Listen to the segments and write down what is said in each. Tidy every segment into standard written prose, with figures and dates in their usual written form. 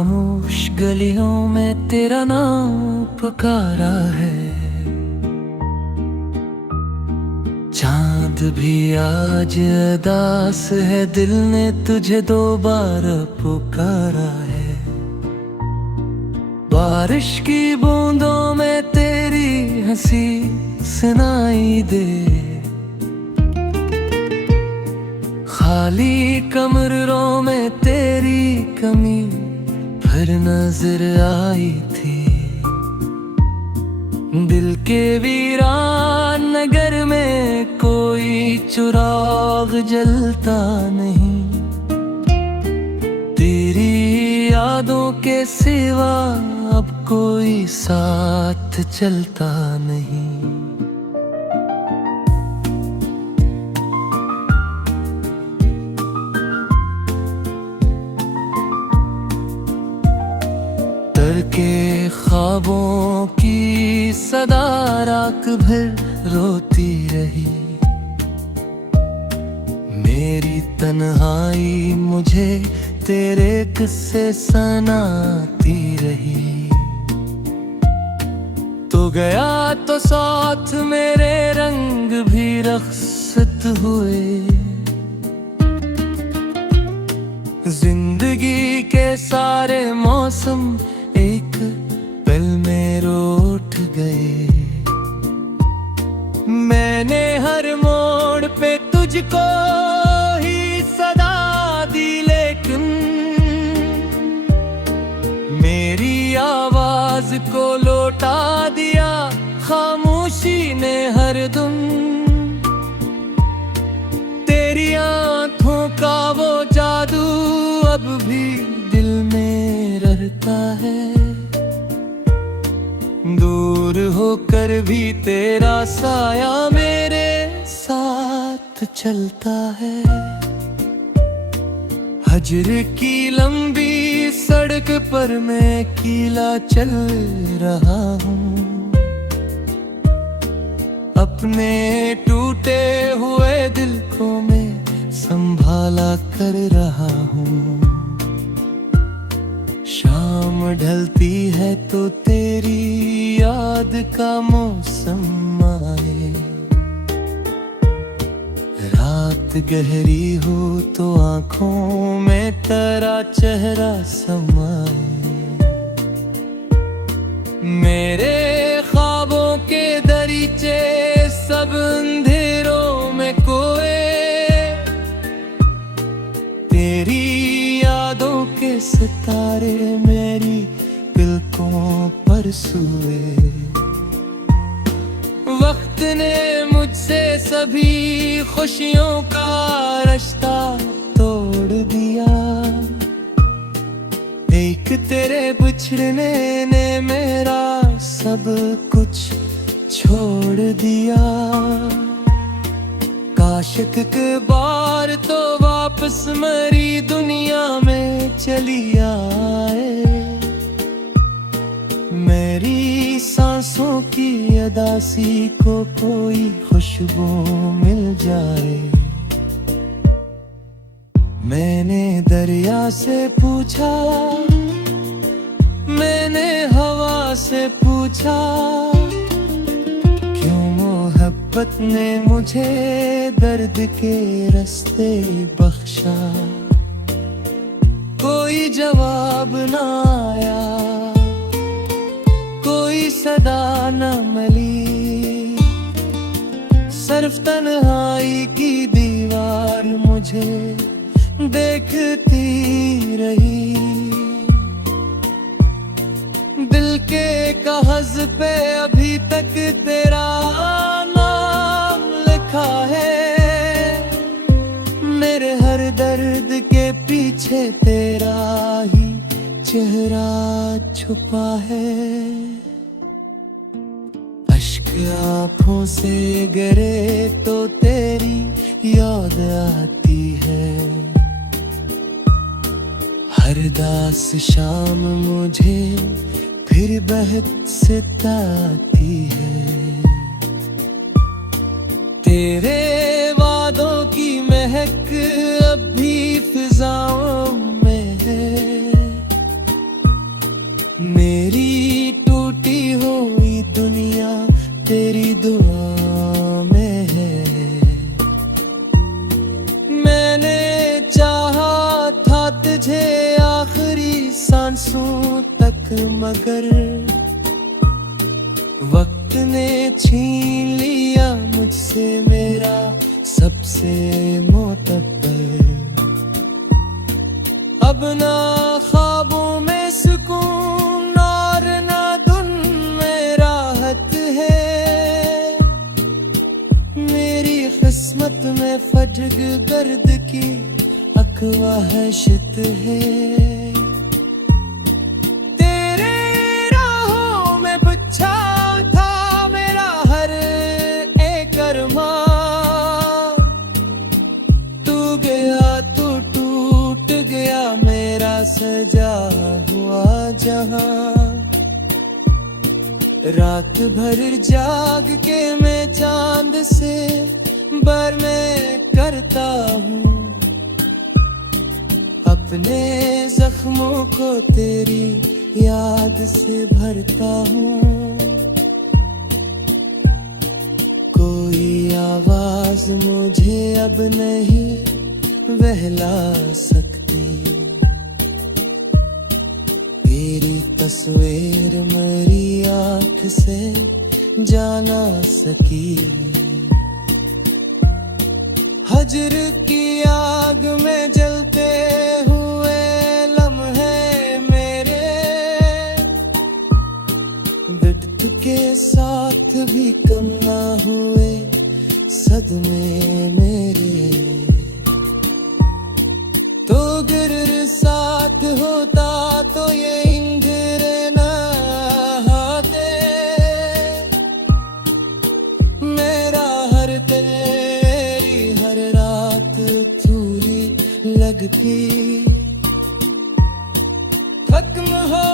खामोश गलियों में तेरा नाम पुकारा है। चांद भी आज अदास है, दिल ने तुझे दोबारा पुकारा है। बारिश की बूंदों में तेरी हंसी सुनाई दे, खाली कमरों में तेरी कमी फिर नजर आई थी। दिल के वीरान नगर में कोई चिराग जलता नहीं, तेरी यादों के सिवा अब कोई साथ चलता नहीं। के ख्वाबों की सदा रात भर रोती रही, मेरी तन्हाई मुझे तेरे किस्से सुनाती रही। तो गया तो साथ मेरे रंग भी रख्सत हुए, जिंदगी के सारे मौसम एक पल में रूठ गए। मैंने हर मोड़ पे तुझको ही सदा दी, लेकिन मेरी आवाज को लौटा दिया खामोशी ने हरदम। तेरी आंखों का वो जादू अब भी दिल में रहता है, दूर होकर भी तेरा साया मेरे साथ चलता है। हजर की लंबी सड़क पर मैं अकेला चल रहा हूँ, अपने टूटे हुए दिल को मैं संभाला कर रहा हूँ। शाम ढलती है तो तेरी याद का मौसम आए, रात गहरी हो तो आंखों में तेरा चेहरा समाए। मेरे ख्वाबों के दरीचे सब अंधेरों में कोए, तेरी यादों के सितारे मेरी पलकों पर सोए। वक्त ने मुझसे सभी खुशियों का रिश्ता तोड़ दिया, एक तेरे बिछड़ने ने मेरा सब कुछ छोड़ दिया। काश एक बार तो वापस मेरी दुनिया में चली आए, मेरी सांसों की अदासी को कोई खुशबू मिल जाए। मैंने दरिया से पूछा, मैंने हवा से पूछा, क्यों मोहब्बत ने मुझे दर्द के रास्ते बख्शा। कोई जवाब ना आया, कोई सदा न मिली, सिर्फ तन्हाई की दीवार मुझे देखती रही। दिल के कागज पे अभी तक तेरा नाम लिखा है, मेरे हर दर्द के पीछे तेरा ही चेहरा छुपा है। अश्क आँखों से गिरे तो तेरी याद आती है, हर दास शाम मुझे फिर बहक सताती है। तेरे वादों की महक अब भी फिजाओं में है, मगर वक्त ने छीन लिया मुझसे मेरा सबसे मोतबर। अब ना ख्वाबों में सुकून और ना धुन में राहत है। मेरी किस्मत में फजग गर्द की वहशत है। तेरे राहों में बिछा था मेरा हर एक अरमान। तू गया तो टूट गया मेरा सजा हुआ जहां। रात भर जाग के मैं चांद से बरने करता हूँ। अपने जख्मों को तेरी याद से भरता हूँ। कोई आवाज मुझे अब नहीं बहला सकती। तेरी तस्वीर मेरी आँख से जाना सकी। हजर की आग में जलते हुए लम्हे मेरे, दर्द के साथ भी कम ना हुए सदमे मेरे। तो गिर साथ होता तो ये इंद्र न आते। मेरा हर तेरी हर रात थूरी लगती खत्म हो।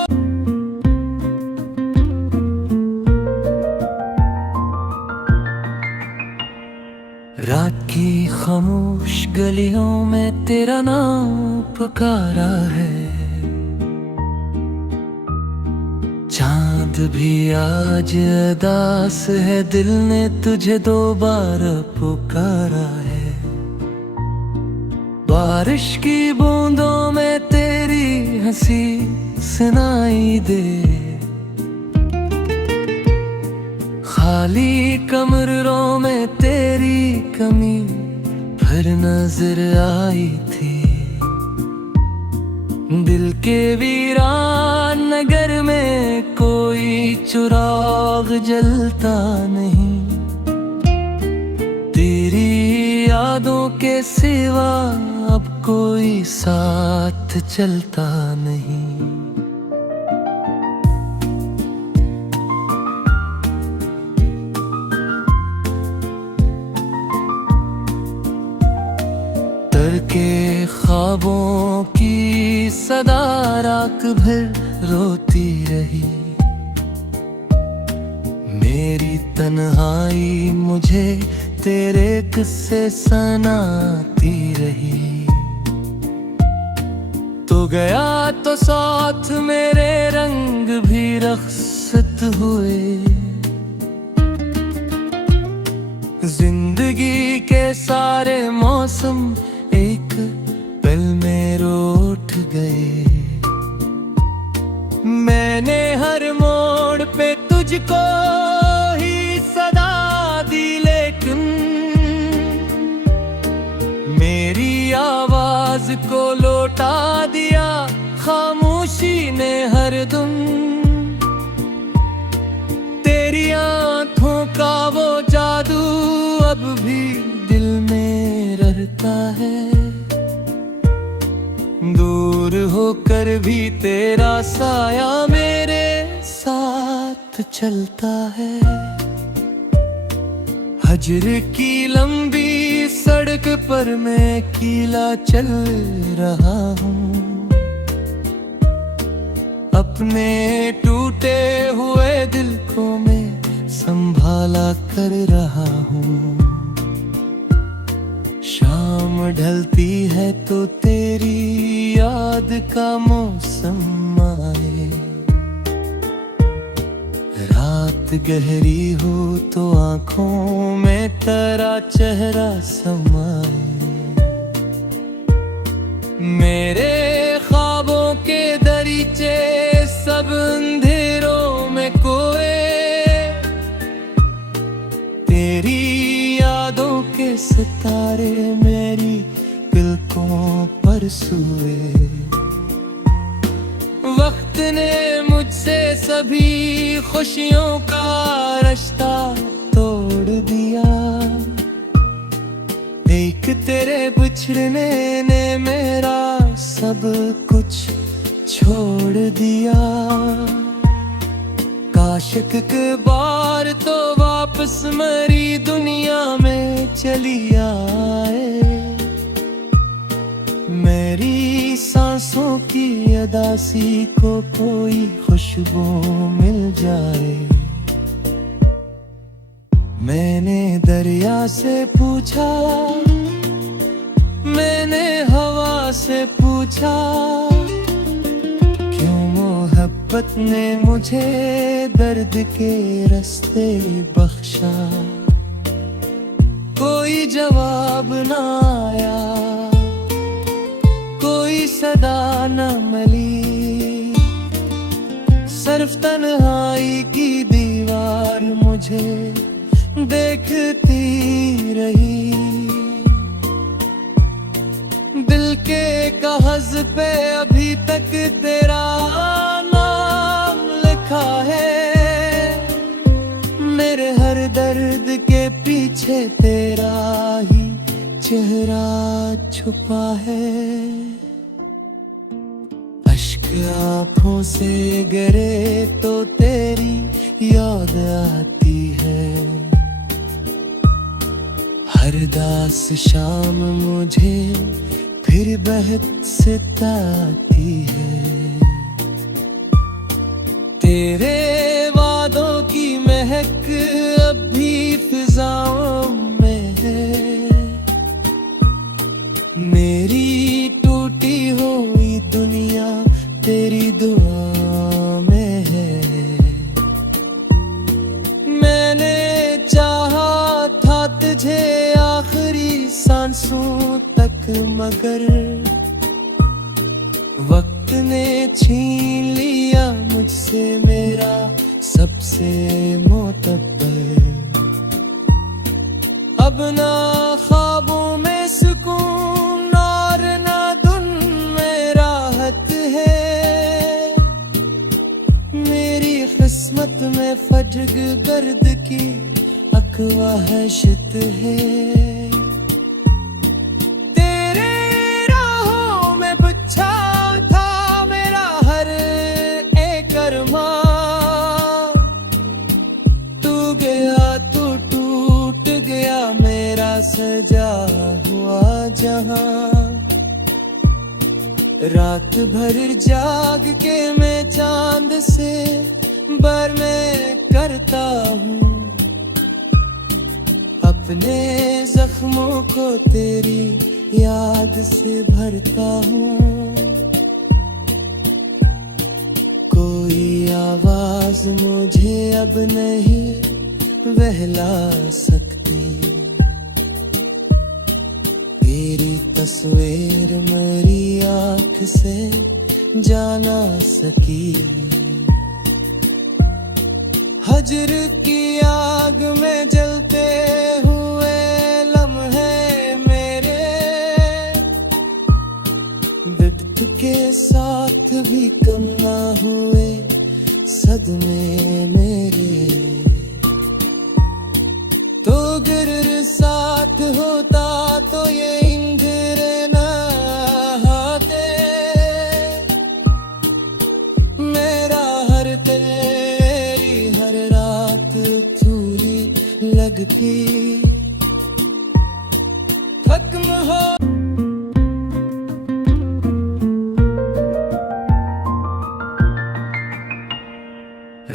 रात की खामोश गलियों में तेरा नाम पुकारा है। चांद भी आज अदास है, दिल ने तुझे दोबारा पुकारा है। बारिश की बूंदों में तेरी हंसी सुनाई दे। खाली कमरों में तेरी कमी फिर नजर आई थी। दिल के वीरान नगर में कोई चिराग जलता नहीं। तेरी यादों के सिवा अब कोई साथ चलता नहीं। के ख्वाबों की सदा रात भर रोती रही। मेरी तन्हाई मुझे तेरे किस्से सुनाती रही। तो गया तो साथ मेरे रंग भी रख्सत हुए। जिंदगी के सारे मौसम एक पल में रूठ गए। मैंने हर मोड़ पे तुझको ही सदा दी, लेकिन मेरी आवाज को लौटा दिया खामोशी ने हरदम। तेरी आंखों का वो जादू अब भी दिल में रहता है। दूर होकर भी तेरा साया मेरे साथ चलता है। हजर की लंबी सड़क पर मैं अकेला चल रहा हूँ। अपने टूटे हुए दिल को मैं संभाला कर रहा हूँ। शाम ढलती है तो तेरी याद का मौसम आए। रात गहरी हो तो आंखों में तेरा चेहरा समाए। मेरे ख्वाबों के दरीचे सब यादों के सितारे मेरी पलकों पर सोए। वक्त ने मुझसे सभी खुशियों का रिश्ता तोड़ दिया। एक तेरे बिछड़ने ने मेरा सब कुछ छोड़ दिया। काश एक बार तो वापस मेरी दुनिया में चली आए। मेरी सांसों की उदासी को कोई खुशबू मिल जाए। मैंने दरिया से पूछा, मैंने हवा से पूछा, क्यों मोहब्बत ने मुझे दर्द के रास्ते बख्शा। कोई जवाब ना आया, कोई सदा न मिली। सिर्फ तन्हाई की दीवार मुझे देखती रही। दिल के कागज पे अभी तक तेरा नाम लिखा है। मेरे हर दर्द के पीछे तेरा ही चेहरा छुपा है। अश्क आँखों से गिरे तो तेरी याद आती है। हर दास शाम मुझे फिर बहत सताती है। तेरे वादों की महक अब भी फिजाओं में है। मेरी टूटी हुई दुनिया तेरी दुआ में है। मैंने चाहा था तुझे आखिरी सांसों तक, मगर वक्त ने छीन लिया मुझसे मेरा सबसे मोतबर। अब ना ख्वाबों में सुकून और ना धुन में राहत है। मेरी किस्मत में फजग दर्द की वहशत है। तेरे राहों में बिछा था मेरा हर एक अरमान। तू गया तो टूट गया मेरा सजा हुआ जहां। रात भर जाग के मैं चांद से बर में करता हूँ। अपने जख्मों को तेरी याद से भरता हूँ। कोई आवाज मुझे अब नहीं बहला सकती। तेरी तस्वीर मेरी आँख से जा ना सकी। हजर की आग में जलते हुए लम्हे मेरे, दर्द के साथ भी कम ना हुए सदमे मेरे। तो गिर साथ होता तो ये इंद्र न आते। मेरा हर तेरी हर रात चूरी लगती खत्म हो।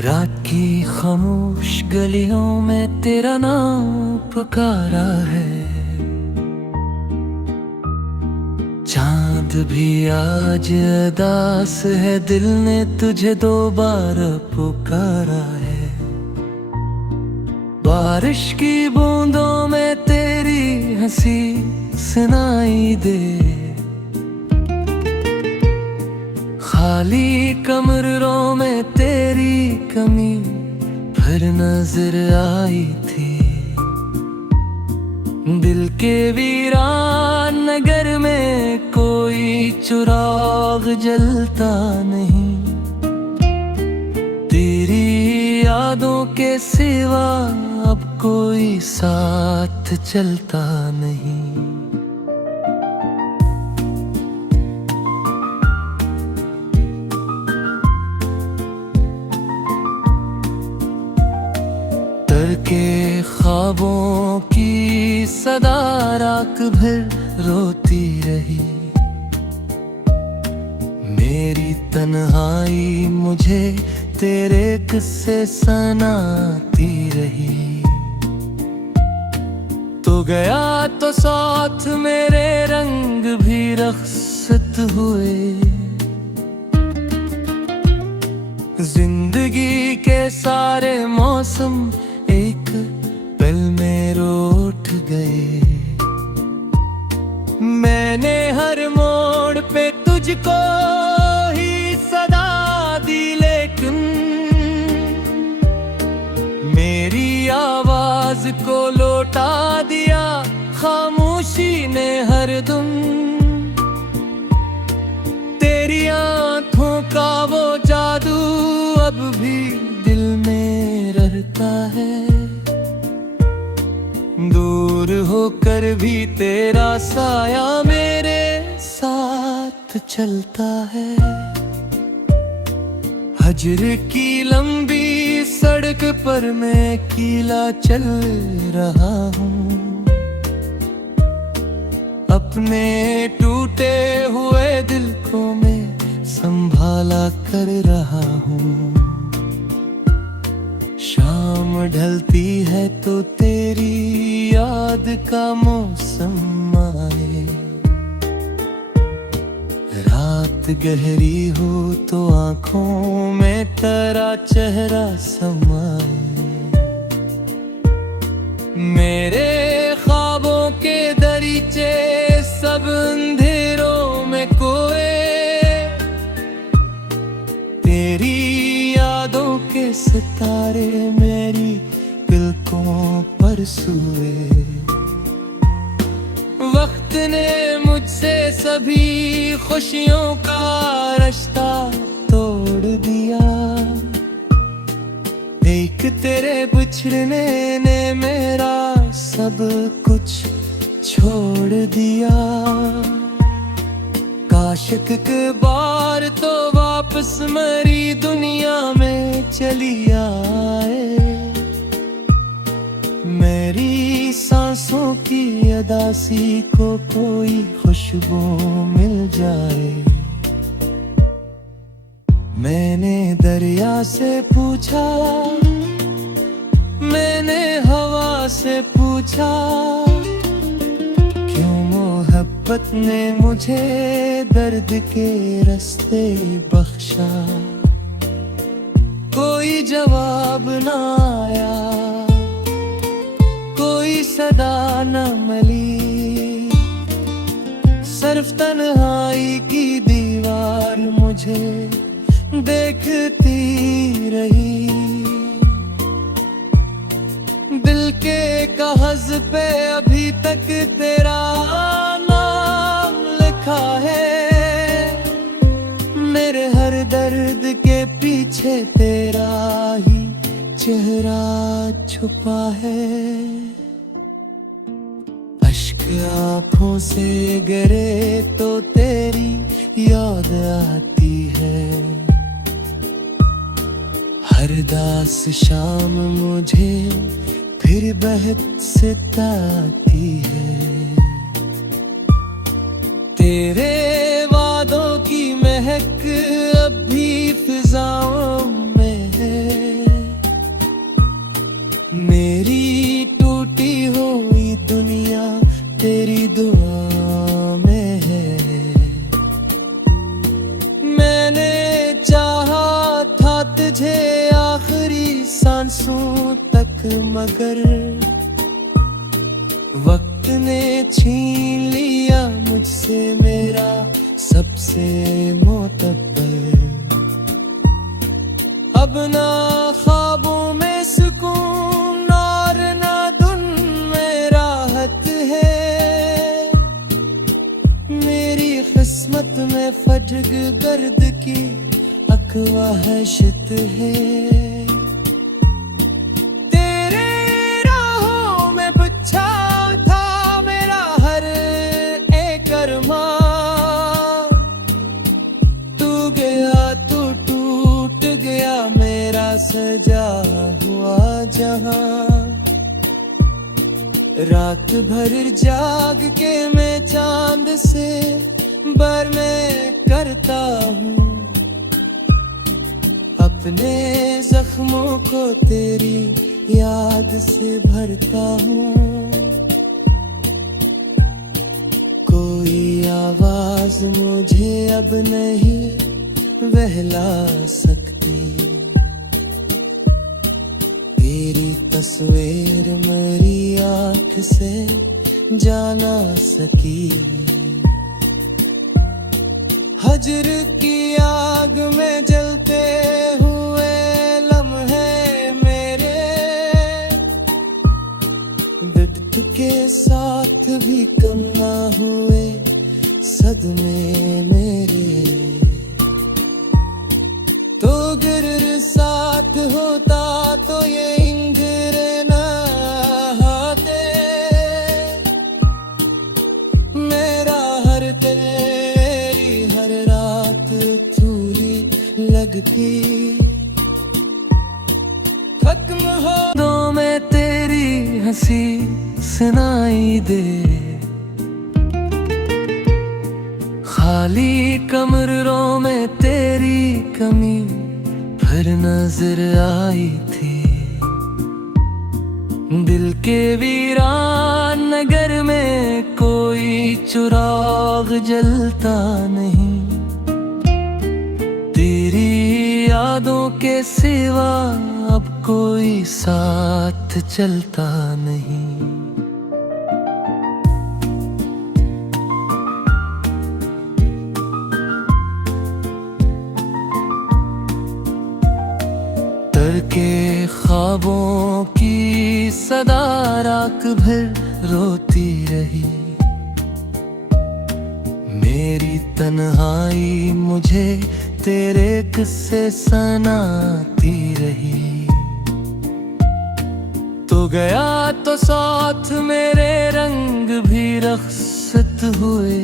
रात की खामोश गलियों में तेरा नाम पुकारा है। चांद भी आज अदास है, दिल ने तुझे दोबारा पुकारा है। बारिश की बूंदों में तेरी हंसी सुनाई दे। खाली कमरों में तेरी कमी फिर नजर आई थी। दिल के वीरान नगर में कोई चिराग जलता नहीं, तेरी यादों के सिवा अब कोई साथ चलता नहीं। के ख्वाबों की सदा रात भर रोती रही, मेरी तन्हाई मुझे तेरे किस्से सुनाती रही। तो गया तो साथ मेरे रंग भी रख्सत हुए, जिंदगी के सारे मौसम एक पल में रूठ गए। मैंने हर मोड़ पे तुझको ही सदा दी, लेकिन मेरी आवाज को लौटा दिया खामोशी ने हरदम। तेरी आंखों का वो जादू अब भी दिल में रहता है, दूर होकर भी तेरा साया मेरे साथ चलता है। हजर की लंबी सड़क पर मैं अकेला चल रहा हूँ, अपने टूटे हुए दिल को मैं संभाला कर रहा हूँ। शाम ढलती है तो तेरी याद का मौसम आए, रात गहरी हो तो आंखों में तेरा चेहरा समाए। मेरे ख्वाबों के दरीचे सब अंधेरों में कोए, तेरी यादों के सितारे मेरी पलकों पर सोए। वक्त ने मुझसे सभी खुशियों का रिश्ता तोड़ दिया, एक तेरे बिछड़ने ने मेरा सब कुछ छोड़ दिया। काश एक बार तो वापस मेरी दुनिया में चली आए, मेरी सांसों की अदासी को कोई खुशबू मिल जाए। मैंने दरिया से पूछा, मैंने हवा से पूछा, क्यों मोहब्बत ने मुझे दर्द के रास्ते बख्शा। कोई जवाब ना आया, कोई सदा न मिली, सिर्फ तन्हाई की दीवार मुझे देखती रही। दिल के कागज पे अभी तक तेरा नाम लिखा है, मेरे हर दर्द के पीछे तेरा ही चेहरा छुपा है। अश्क आँखों से गिरे तो तेरी याद आती है, हर दास शाम मुझे फिर बहक सताती है। तेरे वादों की महक अब भी फिजाओं में है, मेरी टूटी हुई दुनिया तेरी दुआ में है। मैंने चाहा था तुझे आखिरी सांसों तक, मगर वक्त ने छीन लिया मुझसे मेरा सबसे मोतबर। अब ना ख्वाबों में सुकून और ना धुन में राहत ठग दर्द की अकवाहशत है। तेरे राहों में बिछा था मेरा हर एक अरमान, तू गया तो टूट गया मेरा सजा हुआ जहां। रात भर जाग के मैं चांद से बरने करता हूँ, अपने जख्मों को तेरी याद से भरता हूँ। कोई आवाज मुझे अब नहीं बहला सकती, तेरी तस्वीर मेरी आँख से जाना सकी। हजर की आग में जलते हुए लम्हे मेरे, दर्द के साथ भी कम ना हुए सदमे मेरे। तो गिर साथ होता तो ये इंगरे न आते, मेरा हर तेरी हर रात थूली लगती। खत्म हो दो में तेरी हंसी सुनाई दे, खाली कमरों में तेरी कमी फिर नजर आई थी। दिल के वीरान नगर में कोई चिराग जलता नहीं, तेरी यादों के सिवा अब कोई साथ चलता नहीं। के ख्वाबों की सदा रात भर रोती रही, मेरी तन्हाई मुझे तेरे किस्से सुनाती रही। तो गया तो साथ मेरे रंग भी रख्सत हुए।